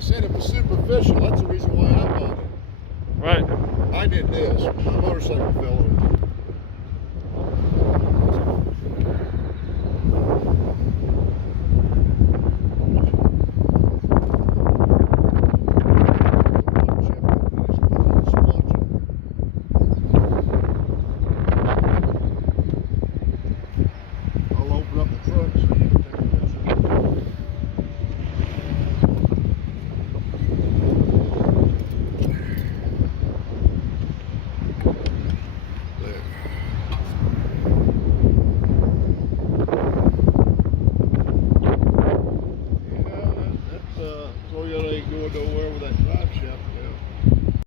I said, it was superficial. That's the reason why I bought it. Right. I did this. My motorcycle fell over. I'll open up the trunk so you can take a picture. There. Yeah, that Toyota ain't going nowhere with that drive shaft now.